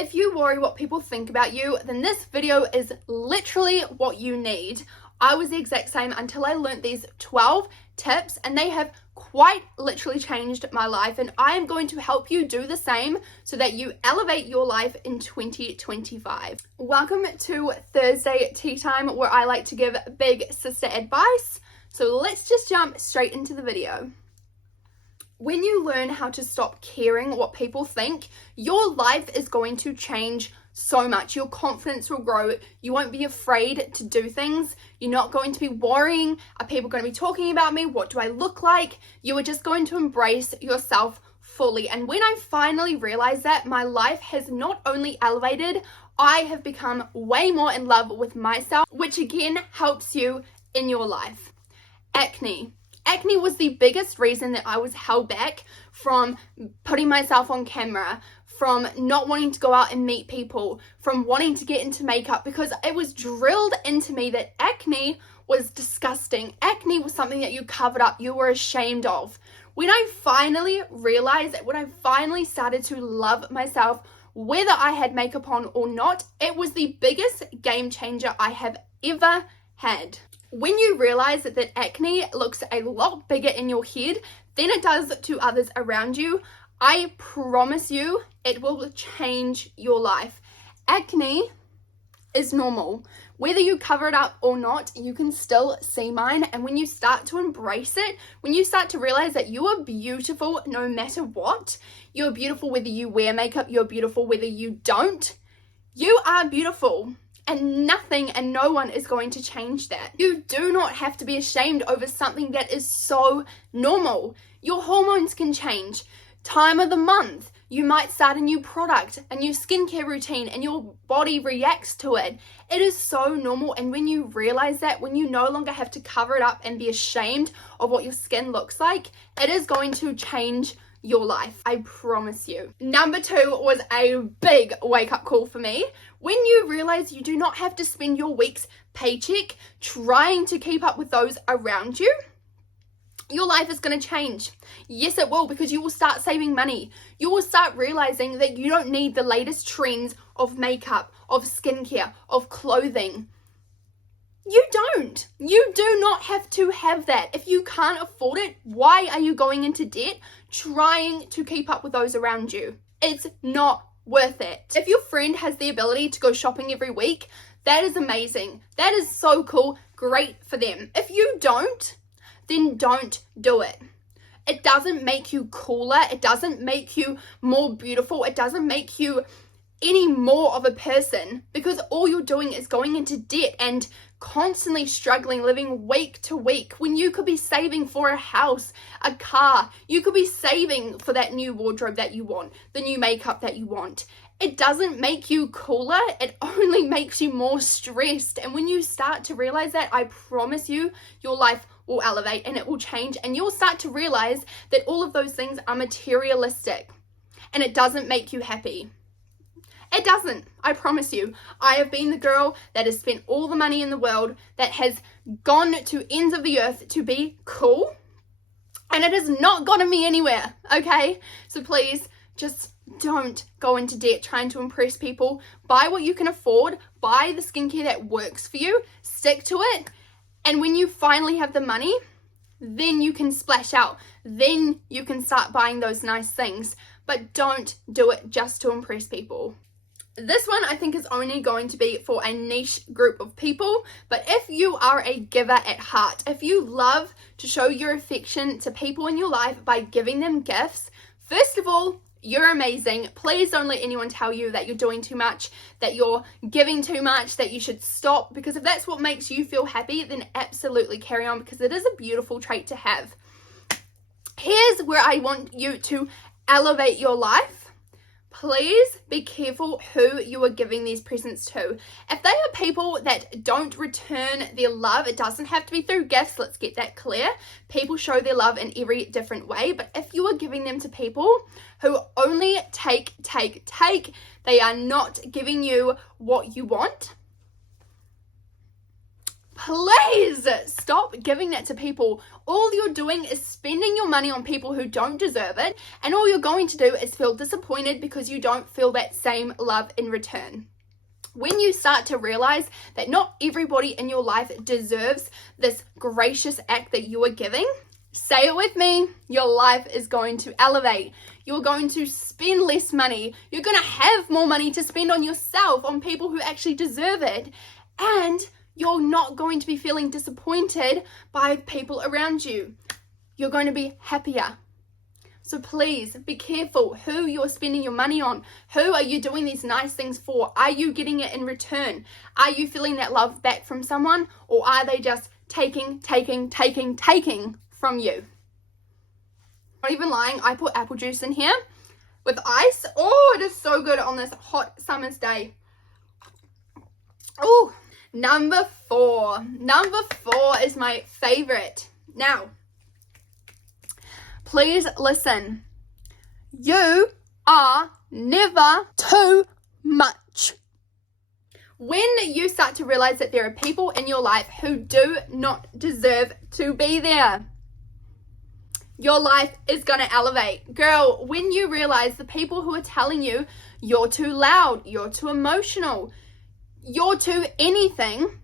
If you worry what people think about you, then this video is literally what you need. I was the exact same until I learned these 12 tips, and they have quite literally changed my life, and I am going to help you do the same so that you elevate your life in 2025. Welcome to Thursday Tea Time, where I like to give big sister advice. So let's just jump straight into the video. When you learn how to stop caring what people think, your life is going to change so much. Your confidence will grow. You won't be afraid to do things. You're not going to be worrying, are people going to be talking about me? What do I look like? You are just going to embrace yourself fully. And when I finally realized that, my life has not only elevated, I have become way more in love with myself, which again helps you in your life. Acne. Acne was the biggest reason that I was held back from putting myself on camera, from not wanting to go out and meet people, from wanting to get into makeup, because it was drilled into me that acne was disgusting. Acne was something that you covered up, you were ashamed of. When I finally realized that, when I finally started to love myself, whether I had makeup on or not, it was the biggest game changer I have ever had. When you realize that acne looks a lot bigger in your head than it does to others around you, I promise you it will change your life. Acne is normal. Whether you cover it up or not, you can still see mine. And when you start to embrace it, when you start to realize that you are beautiful no matter what, you're beautiful whether you wear makeup, you're beautiful whether you don't, you are beautiful. And nothing and no one is going to change that. You do not have to be ashamed over something that is so normal. Your hormones can change. Time of the month, you might start a new product, a new skincare routine, and your body reacts to it. It is so normal, and when you realize that, when you no longer have to cover it up and be ashamed of what your skin looks like, it is going to change your life. I promise you. Number 2 was a big wake-up call for me. When you realize you do not have to spend your week's paycheck trying to keep up with those around you, your life is going to change. Yes, it will, because you will start saving money. You will start realizing that you don't need the latest trends of makeup, of skincare, of clothing. You don't. You do not have to have that. If you can't afford it, why are you going into debt trying to keep up with those around you? It's not worth it. If your friend has the ability to go shopping every week, that is amazing. That is so cool. Great for them. If you don't, then don't do it. It doesn't make you cooler. It doesn't make you more beautiful. It doesn't make you any more of a person, because all you're doing is going into debt and constantly struggling, living week to week, when you could be saving for a house, a car. You could be saving for that new wardrobe that you want, the new makeup that you want. It doesn't make you cooler. It only makes you more stressed. And when you start to realize that, I promise you, your life will elevate and it will change, and you'll start to realize that all of those things are materialistic and it doesn't make you happy. It doesn't. I promise you. I have been the girl that has spent all the money in the world, that has gone to ends of the earth to be cool, and it has not gotten me anywhere, okay? So please, just don't go into debt trying to impress people. Buy what you can afford. Buy the skincare that works for you. Stick to it. And when you finally have the money, then you can splash out. Then you can start buying those nice things. But don't do it just to impress people. This one I think is only going to be for a niche group of people, but if you are a giver at heart, if you love to show your affection to people in your life by giving them gifts, first of all, you're amazing. Please don't let anyone tell you that you're doing too much, that you're giving too much, that you should stop, because if that's what makes you feel happy, then absolutely carry on, because it is a beautiful trait to have. Here's where I want you to elevate your life. Please be careful who you are giving these presents to. If they are people that don't return their love, it doesn't have to be through gifts, let's get that clear. People show their love in every different way, but if you are giving them to people who only take, they are not giving you what you want, Please stop giving that to people. All you're doing is spending your money on people who don't deserve it, and all you're going to do is feel disappointed because you don't feel that same love in return. When you start to realize that not everybody in your life deserves this gracious act that you are giving, say it with me, your life is going to elevate. You're going to spend less money. You're going to have more money to spend on yourself, on people who actually deserve it. And you're not going to be feeling disappointed by people around you. You're going to be happier. So please be careful who you're spending your money on. Who are you doing these nice things for? Are you getting it in return? Are you feeling that love back from someone? Or are they just taking from you? Not even lying, I put apple juice in here with ice. Oh, it is so good on this hot summer's day. Oh, number 4. Number 4 is my favorite. Now, please listen. You are never too much. When you start to realize that there are people in your life who do not deserve to be there, your life is going to elevate. Girl, when you realize the people who are telling you you're too loud, you're too emotional, you're too anything,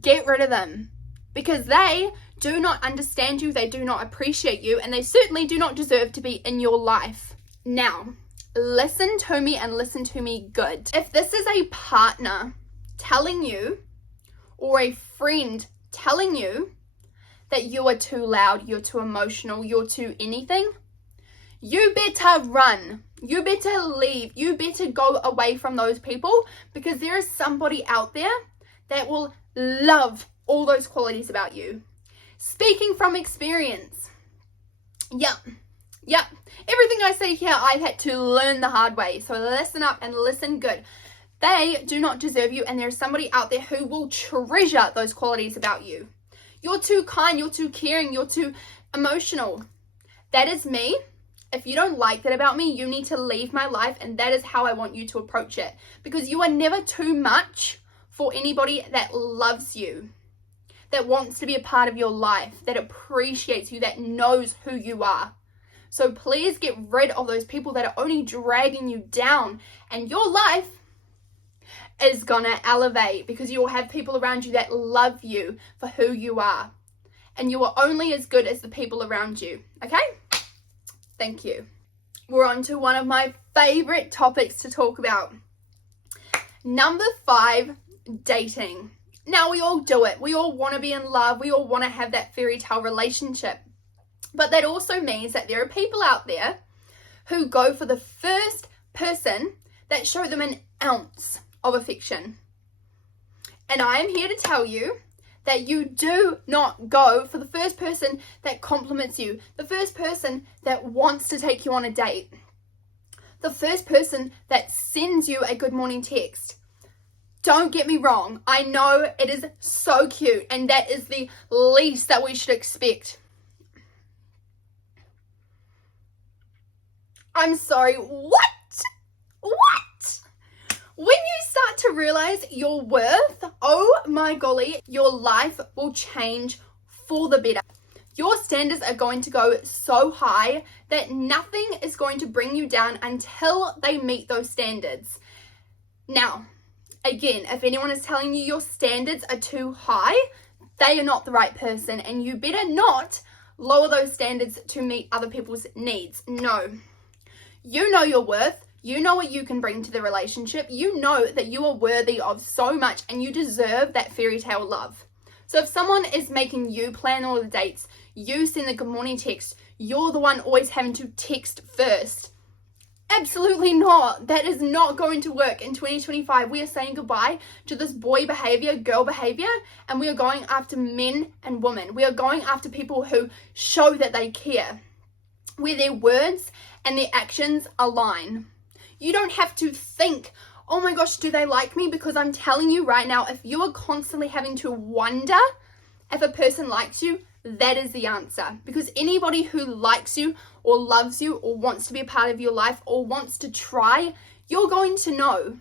get rid of them, because they do not understand you, they do not appreciate you, and they certainly do not deserve to be in your life. Now, listen to me and listen to me good. If this is a partner telling you, or a friend telling you that you are too loud, you're too emotional, you're too anything, you better run. You better leave. You better go away from those people, because there is somebody out there that will love all those qualities about you. Speaking from experience. Yep. Everything I say here, I've had to learn the hard way. So listen up and listen good. They do not deserve you, and there's somebody out there who will treasure those qualities about you. You're too kind, you're too caring, you're too emotional. That is me. If you don't like that about me, you need to leave my life, and that is how I want you to approach it. Because you are never too much for anybody that loves you, that wants to be a part of your life, that appreciates you, that knows who you are. So please get rid of those people that are only dragging you down, and your life is gonna elevate, because you will have people around you that love you for who you are. And you are only as good as the people around you, okay? Thank you. We're on to one of my favorite topics to talk about. Number 5, dating. Now, we all do it. We all want to be in love. We all want to have that fairy tale relationship. But that also means that there are people out there who go for the first person that show them an ounce of affection. And I am here to tell you that you do not go for the first person that compliments you, the first person that wants to take you on a date, the first person that sends you a good morning text. Don't get me wrong, I know it is so cute, and that is the least that we should expect. I'm sorry, what? When you start to realize your worth, oh my golly, your life will change for the better. Your standards are going to go so high that nothing is going to bring you down until they meet those standards. Now, again, if anyone is telling you your standards are too high, they are not the right person, and you better not lower those standards to meet other people's needs. No. You know your worth. You know what you can bring to the relationship. You know that you are worthy of so much, and you deserve that fairy tale love. So if someone is making you plan all the dates, you send the good morning text, you're the one always having to text first. Absolutely not. That is not going to work. In 2025, we are saying goodbye to this boy behavior, girl behavior, and we are going after men and women. We are going after people who show that they care, where their words and their actions align. You don't have to think, oh my gosh, do they like me? Because I'm telling you right now, if you are constantly having to wonder if a person likes you, that is the answer. Because anybody who likes you or loves you or wants to be a part of your life or wants to try, you're going to know.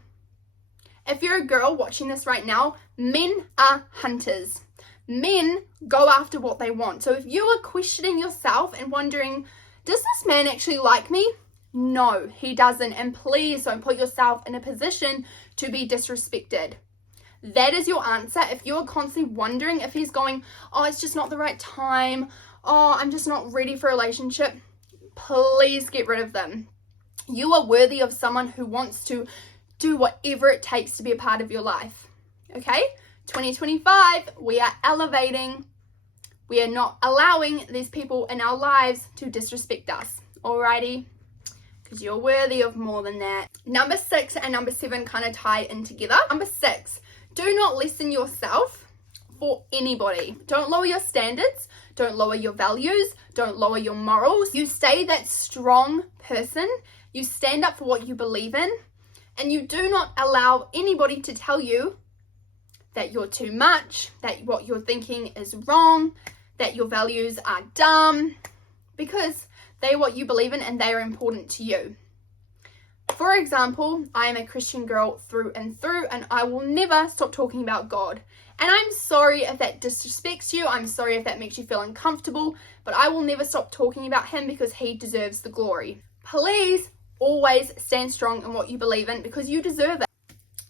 If you're a girl watching this right now, men are hunters. Men go after what they want. So if you are questioning yourself and wondering, does this man actually like me? No, he doesn't. And please don't put yourself in a position to be disrespected. That is your answer. If you're constantly wondering if he's going, oh, it's just not the right time. Oh, I'm just not ready for a relationship. Please get rid of them. You are worthy of someone who wants to do whatever it takes to be a part of your life. Okay? 2025, we are elevating. We are not allowing these people in our lives to disrespect us. Alrighty? Because you're worthy of more than that. Number 6 and number 7 kind of tie in together. Number 6, do not lessen yourself for anybody. Don't lower your standards. Don't lower your values. Don't lower your morals. You stay that strong person. You stand up for what you believe in. And you do not allow anybody to tell you that you're too much, that what you're thinking is wrong, that your values are dumb, because they're what you believe in and they are important to you. For example, I am a Christian girl through and through, and I will never stop talking about God. And I'm sorry if that disrespects you. I'm sorry if that makes you feel uncomfortable, but I will never stop talking about him because he deserves the glory. Please always stand strong in what you believe in because you deserve it.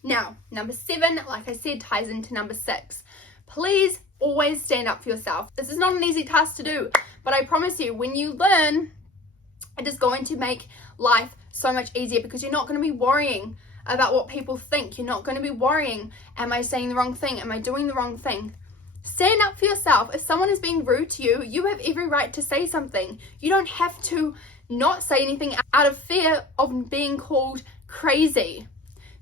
Now, number 7, like I said, ties into number 6. Please always stand up for yourself. This is not an easy task to do, but I promise you, when you learn, it is going to make life so much easier because you're not going to be worrying about what people think. You're not going to be worrying, am I saying the wrong thing? Am I doing the wrong thing? Stand up for yourself. If someone is being rude to you, you have every right to say something. You don't have to not say anything out of fear of being called crazy.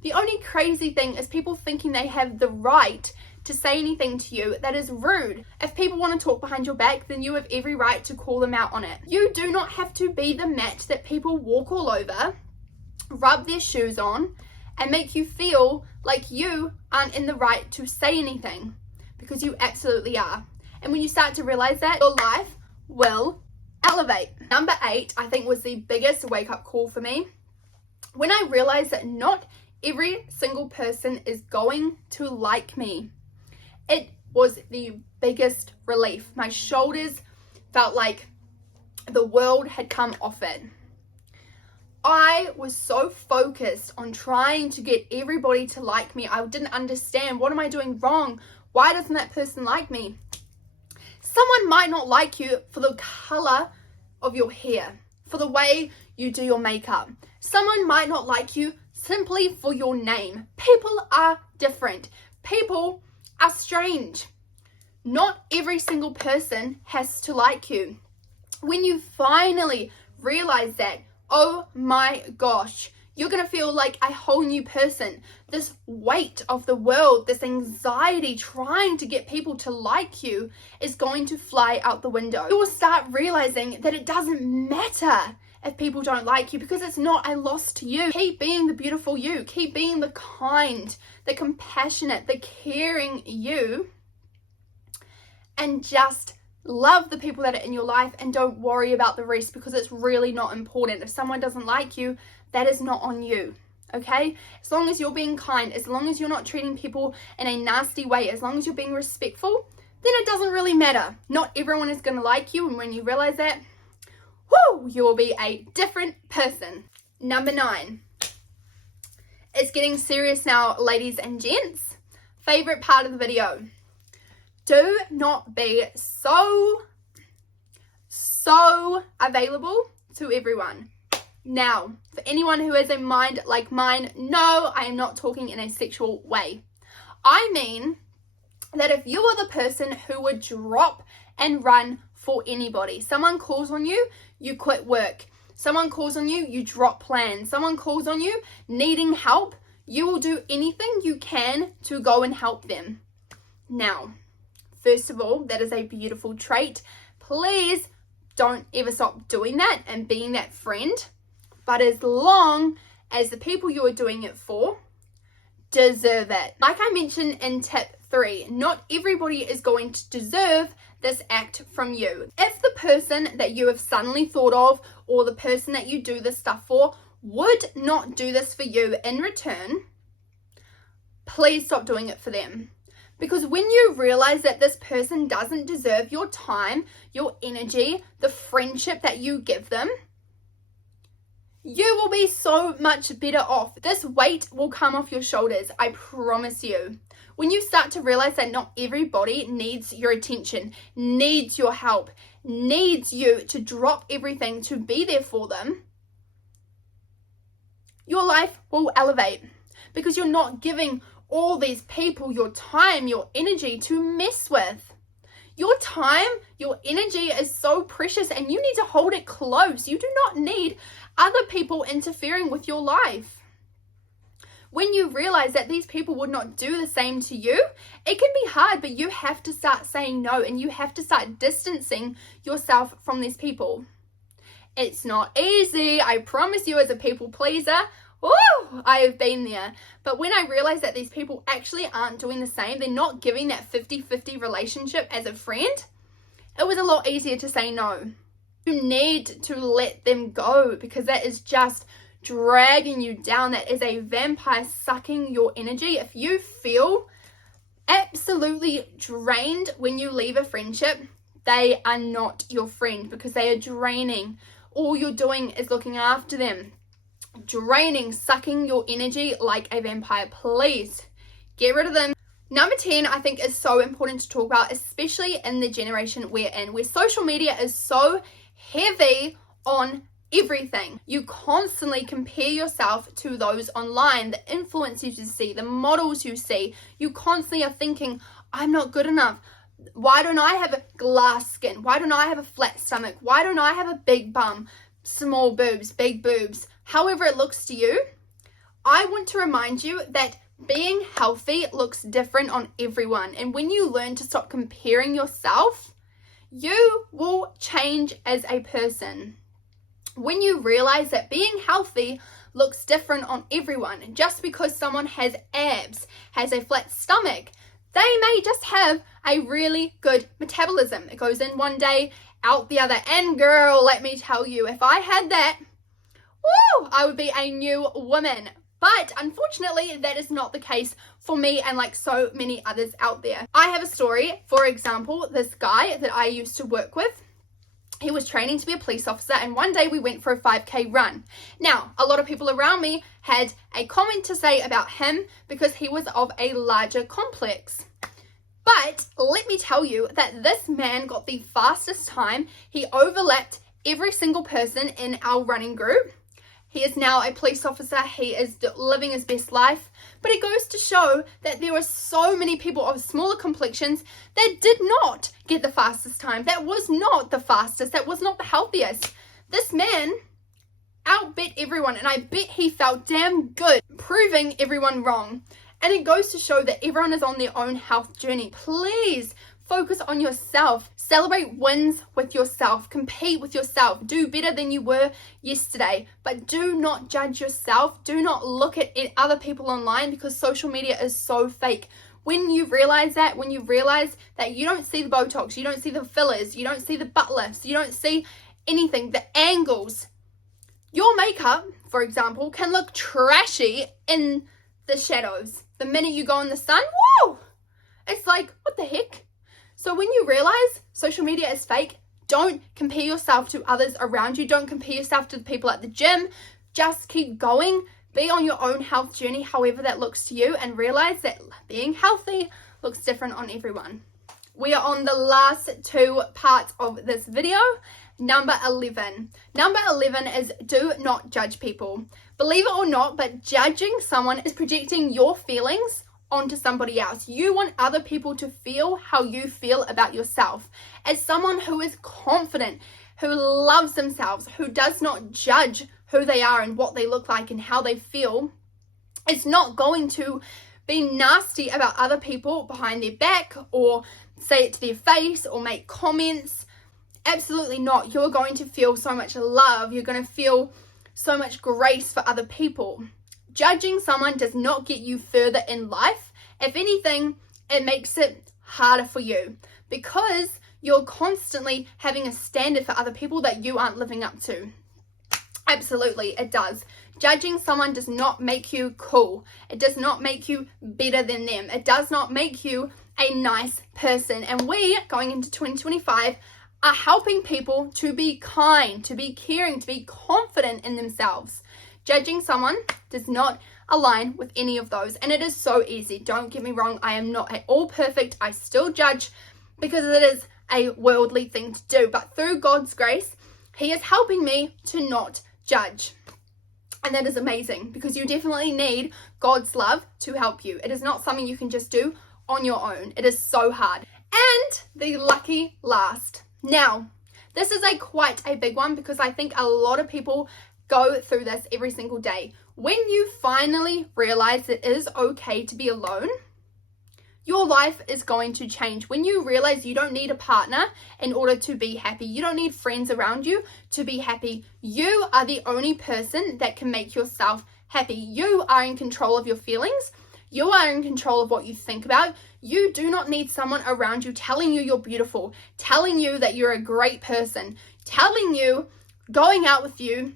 The only crazy thing is people thinking they have the right to say anything to you that is rude. If people want to talk behind your back, then you have every right to call them out on it. You do not have to be the mat that people walk all over, rub their shoes on, and make you feel like you aren't in the right to say anything, because you absolutely are. And when you start to realize that, your life will elevate. Number 8, I think, was the biggest wake-up call for me. When I realized that not every single person is going to like me, it was the biggest relief. My shoulders felt like the world had come off it. I was so focused on trying to get everybody to like me. I didn't understand, what am I doing wrong? Why doesn't that person like me? Someone might not like you for the color of your hair, for the way you do your makeup. Someone might not like you simply for your name. People are different. People are strange. Not every single person has to like you. When you finally realize that, oh my gosh, you're going to feel like a whole new person. This weight of the world, this anxiety trying to get people to like you is going to fly out the window. You will start realizing that it doesn't matter if people don't like you, because it's not a loss to you. Keep being the beautiful you. Keep being the kind, the compassionate, the caring you. And just love the people that are in your life and don't worry about the rest, because it's really not important. If someone doesn't like you, that is not on you, okay? As long as you're being kind, as long as you're not treating people in a nasty way, as long as you're being respectful, then it doesn't really matter. Not everyone is going to like you, and when you realize that, whoo, you will be a different person. Number 9. It's getting serious now, ladies and gents. Favorite part of the video. Do not be so available to everyone. Now, for anyone who has a mind like mine, no, I am not talking in a sexual way. I mean that if you are the person who would drop and run for anybody, someone calls on you, you quit work. Someone calls on you, you drop plans. Someone calls on you needing help, you will do anything you can to go and help them. Now, first of all, that is a beautiful trait. Please don't ever stop doing that and being that friend. But as long as the people you are doing it for deserve it. Like I mentioned in tip 3, not everybody is going to deserve this act from you. If the person that you have suddenly thought of, or the person that you do this stuff for, would not do this for you in return, please stop doing it for them. Because when you realize that this person doesn't deserve your time, your energy, the friendship that you give them, you will be so much better off. This weight will come off your shoulders, I promise you. When you start to realize that not everybody needs your attention, needs your help, needs you to drop everything to be there for them, your life will elevate, because you're not giving all these people your time, your energy to mess with. Your time, your energy is so precious, and you need to hold it close. You do not need other people interfering with your life. When you realize that these people would not do the same to you, it can be hard, but you have to start saying no, and you have to start distancing yourself from these people. It's not easy, I promise you, as a people pleaser. Woo, I have been there. But when I realized that these people actually aren't doing the same, they're not giving that 50-50 relationship as a friend, it was a lot easier to say no. You need to let them go, because that is just dragging you down. That is a vampire sucking your energy. If you feel absolutely drained when you leave a friendship, they are not your friend, because they are draining. All you're doing is looking after them. Draining, sucking your energy like a vampire. Please get rid of them. Number 10, I think, is so important to talk about, especially in the generation we're in, where social media is so heavy on everything. You constantly compare yourself to those online, the influencers you see, the models you see. You constantly are thinking, I'm not good enough. Why don't I have a glass skin? Why don't I have a flat stomach? Why don't I have a big bum, small boobs, big boobs? However it looks to you, I want to remind you that being healthy looks different on everyone. And when you learn to stop comparing yourself, you will change as a person. When you realize that being healthy looks different on everyone, just because someone has abs, has a flat stomach, they may just have a really good metabolism. It goes in one day, out the other. And girl, let me tell you, if I had that, woo, I would be a new woman. But unfortunately, that is not the case for me and like so many others out there. I have a story. For example, this guy that I used to work with, he was training to be a police officer, and one day we went for a 5K run. Now, a lot of people around me had a comment to say about him because he was of a larger complex. But let me tell you that this man got the fastest time. He overlapped every single person in our running group. He is now a police officer. He is living his best life. But it goes to show that there were so many people of smaller complexions that did not get the fastest time. That was not the fastest. That was not the healthiest. This man outbid everyone, and I bet he felt damn good proving everyone wrong. And it goes to show that everyone is on their own health journey. Please focus on yourself. Celebrate wins with yourself. Compete with yourself. Do better than you were yesterday. But do not judge yourself. Do not look at other people online, because social media is so fake. When you realize that, when you realize that you don't see the Botox, you don't see the fillers, you don't see the butt lifts, you don't see anything, the angles. Your makeup, for example, can look trashy in the shadows. The minute you go in the sun, whoa! It's like, what the heck? So when you realize social media is fake, don't compare yourself to others around you. Don't compare yourself to the people at the gym. Just keep going. Be on your own health journey, however that looks to you, and realize that being healthy looks different on everyone. We are on the last two parts of this video. Number 11. Number 11 is do not judge people. Believe it or not, but judging someone is projecting your feelings onto somebody else. You want other people to feel how you feel about yourself. As someone who is confident, who loves themselves, who does not judge who they are and what they look like and how they feel, it's not going to be nasty about other people behind their back or say it to their face or make comments. Absolutely not. You're going to feel so much love. You're going to feel so much grace for other people. Judging someone does not get you further in life. If anything, it makes it harder for you, because you're constantly having a standard for other people that you aren't living up to. Absolutely, it does. Judging someone does not make you cool. It does not make you better than them. It does not make you a nice person. And we, going into 2025, are helping people to be kind, to be caring, to be confident in themselves. Judging someone does not align with any of those. And it is so easy. Don't get me wrong. I am not at all perfect. I still judge because it is a worldly thing to do. But through God's grace, He is helping me to not judge. And that is amazing because you definitely need God's love to help you. It is not something you can just do on your own. It is so hard. And the lucky last. Now, this is quite a big one because I think a lot of people go through this every single day. When you finally realize it is okay to be alone, your life is going to change. When you realize you don't need a partner in order to be happy, you don't need friends around you to be happy. You are the only person that can make yourself happy. You are in control of your feelings. You are in control of what you think about. You do not need someone around you telling you you're beautiful, telling you that you're a great person, telling you, going out with you,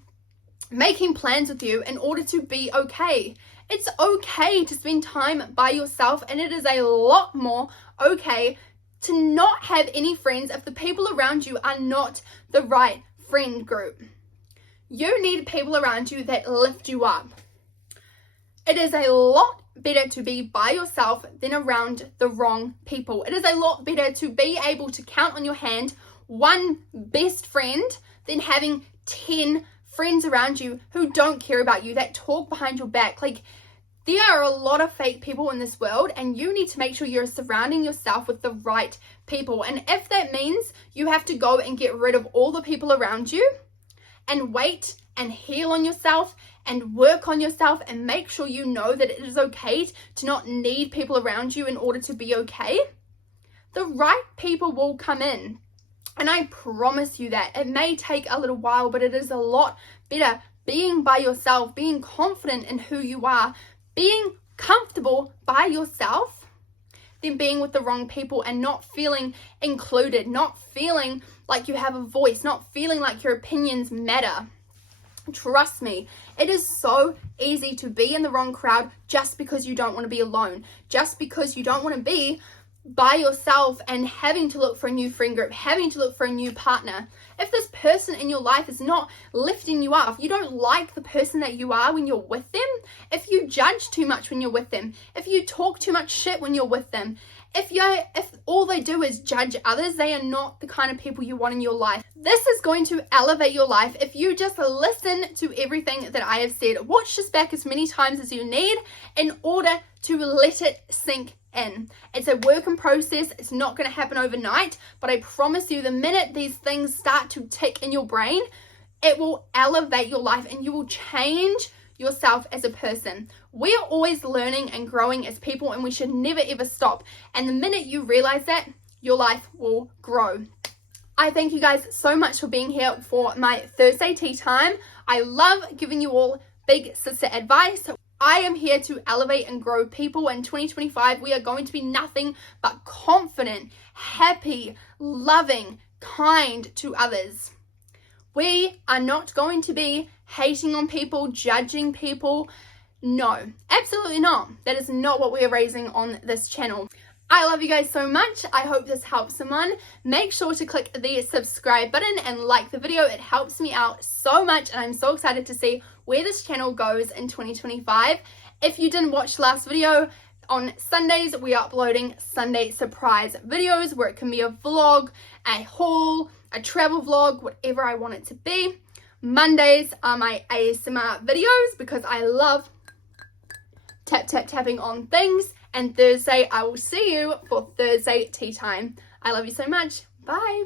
making plans with you in order to be okay. It's okay to spend time by yourself, and it is a lot more okay to not have any friends if the people around you are not the right friend group. You need people around you that lift you up. It is a lot better to be by yourself than around the wrong people. It is a lot better to be able to count on your hand one best friend than having 10 friends around you who don't care about you, that talk behind your back. There are a lot of fake people in this world, and you need to make sure you're surrounding yourself with the right people. And if that means you have to go and get rid of all the people around you and wait and heal on yourself and work on yourself and make sure you know that it is okay to not need people around you in order to be okay, the right people will come in. And I promise you that. It may take a little while, but it is a lot better being by yourself, being confident in who you are, being comfortable by yourself than being with the wrong people and not feeling included, not feeling like you have a voice, not feeling like your opinions matter. Trust me, it is so easy to be in the wrong crowd just because you don't want to be alone, just because you don't want to be by yourself and having to look for a new friend group, having to look for a new partner. If this person in your life is not lifting you up, if you don't like the person that you are when you're with them, if you judge too much when you're with them, if you talk too much shit when you're with them, if all they do is judge others, they are not the kind of people you want in your life. This is going to elevate your life if you just listen to everything that I have said. Watch this back as many times as you need in order to let it sink in. It's a work in process. It's not going to happen overnight, but I promise you the minute these things start to tick in your brain, it will elevate your life and you will change yourself as a person. We are always learning and growing as people, and we should never ever stop. And the minute you realize that, your life will grow. I thank you guys so much for being here for my Thursday tea time. I love giving you all big sister advice. I am here to elevate and grow people. In 2025, we are going to be nothing but confident, happy, loving, kind to others. We are not going to be hating on people, judging people. No, absolutely not. That is not what we are raising on this channel. I love you guys so much. I hope this helps someone. Make sure to click the subscribe button and like the video. It helps me out so much, and I'm so excited to see where this channel goes in 2025. If you didn't watch last video, on Sundays we are uploading Sunday surprise videos where it can be a vlog, a haul, a travel vlog, whatever I want it to be. Mondays are my ASMR videos because I love tapping on things. And Thursday, I will see you for Thursday tea time. I love you so much. Bye.